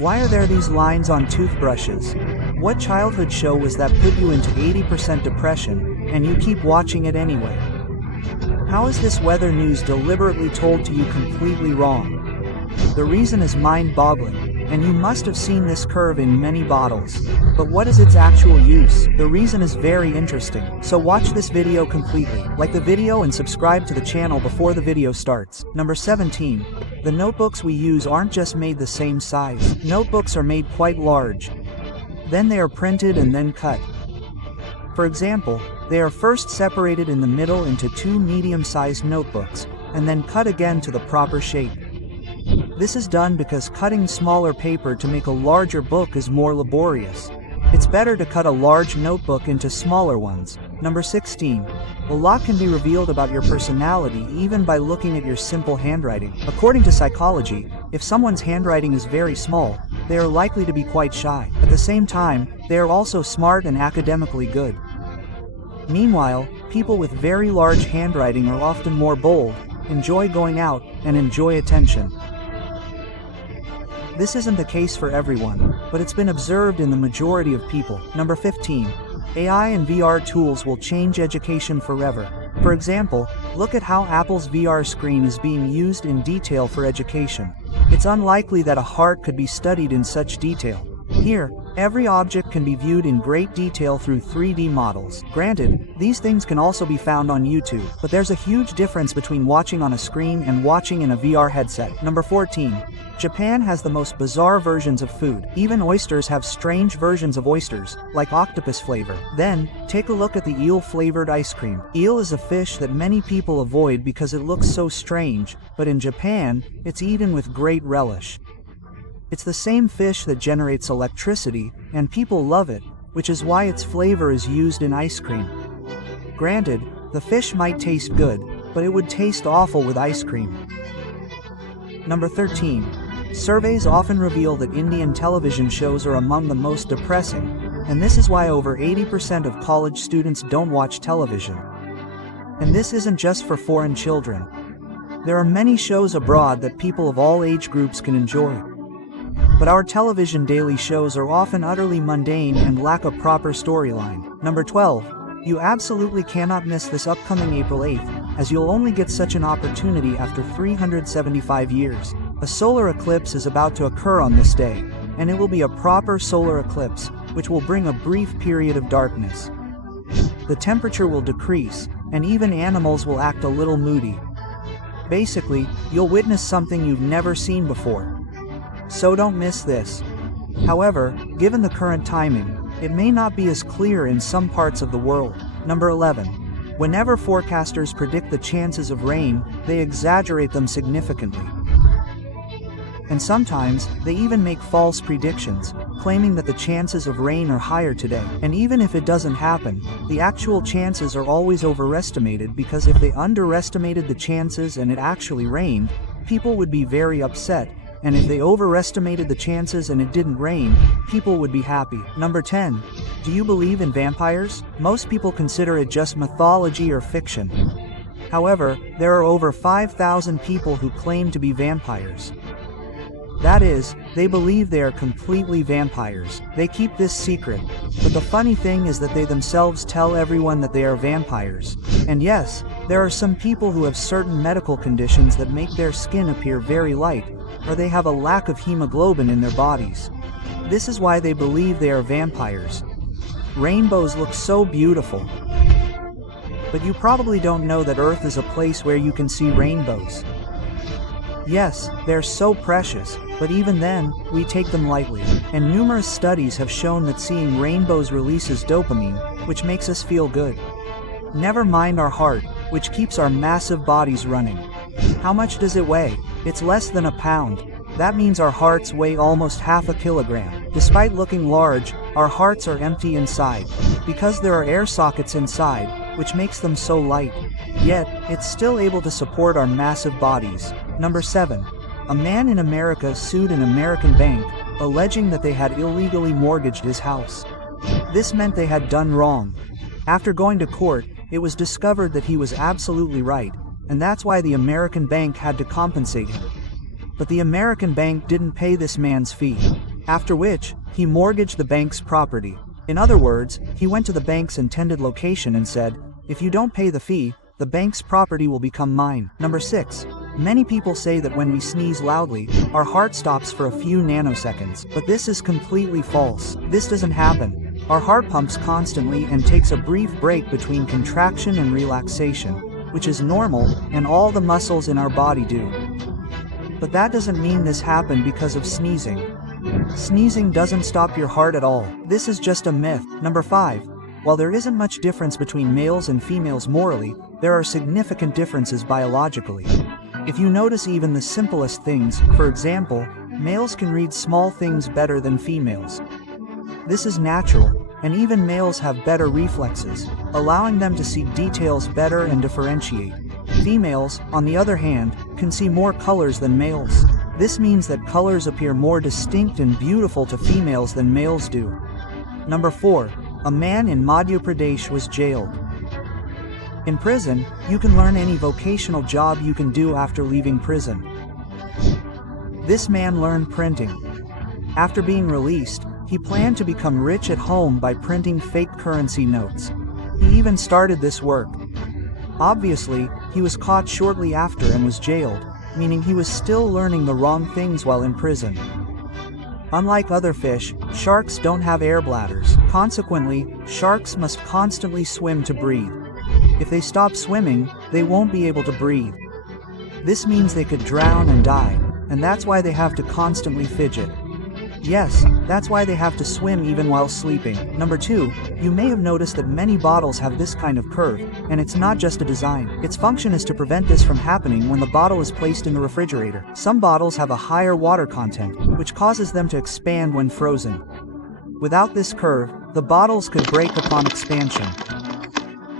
Why are there these lines on toothbrushes? What childhood show was that put you into 80% depression, and you keep watching it anyway? How is this weather news deliberately told to you completely wrong? The reason is mind-boggling, and you must have seen this curve in many bottles. But what is its actual use? The reason is very interesting, so watch this video completely. Like the video and subscribe to the channel before the video starts. Number 17. The notebooks we use aren't just made the same size. Notebooks are made quite large. Then they are printed and then cut. For example, they are first separated in the middle into two medium-sized notebooks, and then cut again to the proper shape. This is done because cutting smaller paper to make a larger book is more laborious. It's better to cut a large notebook into smaller ones. Number 16. A lot can be revealed about your personality even by looking at your simple handwriting. According to psychology, if someone's handwriting is very small, they are likely to be quite shy. At the same time, they are also smart and academically good. Meanwhile, people with very large handwriting are often more bold, enjoy going out, and enjoy attention. This isn't the case for everyone, but it's been observed in the majority of people. Number 15. AI and VR tools will change education forever. For example, look at how Apple's VR screen is being used in detail for education. It's unlikely that a heart could be studied in such detail. Here, every object can be viewed in great detail through 3D models. Granted, these things can also be found on YouTube, but there's a huge difference between watching on a screen and watching in a VR headset. Number 14. Japan has the most bizarre versions of food. Even oysters have strange versions of oysters, like octopus flavor. Then, take a look at the eel-flavored ice cream. Eel is a fish that many people avoid because it looks so strange, but in Japan, it's eaten with great relish. It's the same fish that generates electricity, and people love it, which is why its flavor is used in ice cream. Granted, the fish might taste good, but it would taste awful with ice cream. Number 13. Surveys often reveal that Indian television shows are among the most depressing, and this is why over 80% of college students don't watch television. And this isn't just for foreign children. There are many shows abroad that people of all age groups can enjoy. But our television daily shows are often utterly mundane and lack a proper storyline. Number 12. You absolutely cannot miss this upcoming April 8th, as you'll only get such an opportunity after 375 years. A solar eclipse is about to occur on this day, and it will be a proper solar eclipse, which will bring a brief period of darkness. The temperature will decrease, and even animals will act a little moody. Basically, you'll witness something you've never seen before. So don't miss this. However, given the current timing, it may not be as clear in some parts of the world. Number 11. Whenever forecasters predict the chances of rain, they exaggerate them significantly. And sometimes, they even make false predictions, claiming that the chances of rain are higher today. And even if it doesn't happen, the actual chances are always overestimated, because if they underestimated the chances and it actually rained, people would be very upset. And if they overestimated the chances and it didn't rain, people would be happy. Number 10. Do you believe in vampires? Most people consider it just mythology or fiction. However, there are over 5,000 people who claim to be vampires. That is, they believe they are completely vampires. They keep this secret, but the funny thing is that they themselves tell everyone that they are vampires. And yes, there are some people who have certain medical conditions that make their skin appear very light, or they have a lack of hemoglobin in their bodies. This is why they believe they are vampires. Rainbows look so beautiful. But you probably don't know that Earth is a place where you can see rainbows. Yes, they're so precious, but even then, we take them lightly. And numerous studies have shown that seeing rainbows releases dopamine, which makes us feel good. Never mind our heart, which keeps our massive bodies running. How much does it weigh? It's less than a pound. That means our hearts weigh almost half a kilogram. Despite looking large, our hearts are empty inside, because there are air sockets inside, which makes them so light. Yet, it's still able to support our massive bodies. Number 7. A man in America sued an American bank, alleging that they had illegally mortgaged his house. This meant they had done wrong. After going to court, it was discovered that he was absolutely right, and that's why the American bank had to compensate him. But the American bank didn't pay this man's fee. after which, he mortgaged the bank's property. In other words, he went to the bank's intended location and said, "If you don't pay the fee, the bank's property will become mine." Number 6. Many people say that when we sneeze loudly, our heart stops for a few nanoseconds, but this is completely false. This doesn't happen. Our heart pumps constantly and takes a brief break between contraction and relaxation, which is normal, and all the muscles in our body do. But that doesn't mean this happened because of sneezing. Sneezing doesn't stop your heart at all. This is just a myth. Number 5. While there isn't much difference between males and females morally, there are significant differences biologically. If you notice even the simplest things, for example, males can read small things better than females. This is natural, and even males have better reflexes, allowing them to see details better and differentiate. Females, on the other hand, can see more colors than males. This means that colors appear more distinct and beautiful to females than males do. Number 4. A man in Madhya Pradesh was jailed. In prison, you can learn any vocational job you can do after leaving prison. This man learned printing. After being released, he planned to become rich at home by printing fake currency notes. He even started this work. Obviously, he was caught shortly after and was jailed, meaning he was still learning the wrong things while in prison. Unlike other fish, sharks don't have air bladders. Consequently, sharks must constantly swim to breathe. If they stop swimming, they won't be able to breathe. This means they could drown and die, and that's why they have to constantly fidget. Yes, that's why they have to swim even while sleeping. Number 2, you may have noticed that many bottles have this kind of curve, and it's not just a design. Its function is to prevent this from happening when the bottle is placed in the refrigerator. Some bottles have a higher water content, which causes them to expand when frozen. Without this curve, the bottles could break upon expansion.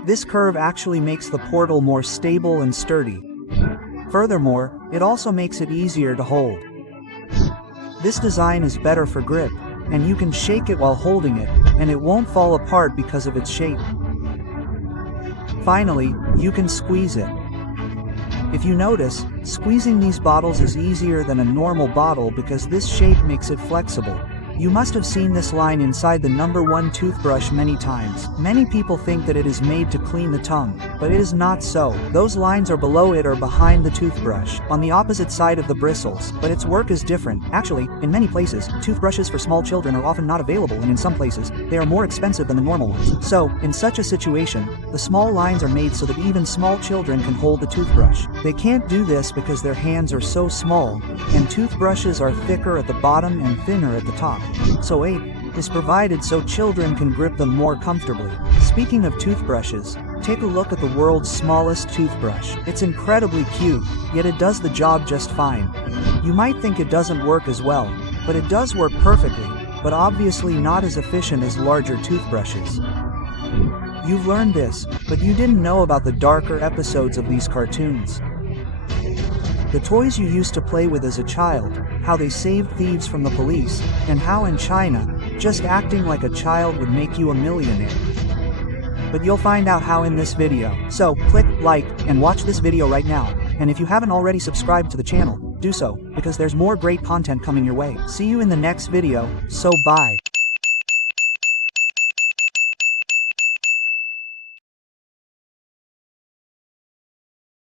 This curve actually makes the portal more stable and sturdy. Furthermore, it also makes it easier to hold. This design is better for grip, and you can shake it while holding it, and it won't fall apart because of its shape. Finally, you can squeeze it. If you notice, squeezing these bottles is easier than a normal bottle because this shape makes it flexible. You must have seen this line inside the number 1 toothbrush many times. Many people think that it is made to clean the tongue, but it is not so. Those lines are below it or behind the toothbrush, on the opposite side of the bristles, but its work is different. Actually, in many places, toothbrushes for small children are often not available, and in some places, they are more expensive than the normal ones. So, in such a situation, the small lines are made so that even small children can hold the toothbrush. They can't do this because their hands are so small, and toothbrushes are thicker at the bottom and thinner at the top. So aid is provided so children can grip them more comfortably. Speaking of toothbrushes, take a look at the world's smallest toothbrush. It's incredibly cute, yet it does the job just fine. You might think it doesn't work as well, but it does work perfectly, but obviously not as efficient as larger toothbrushes. You've learned this, but you didn't know about the darker episodes of these cartoons. The toys you used to play with as a child, how they saved thieves from the police, and how in China, just acting like a child would make you a millionaire. But you'll find out how in this video. So, click like, and watch this video right now, and if you haven't already subscribed to the channel, do so, because there's more great content coming your way. See you in the next video, so bye.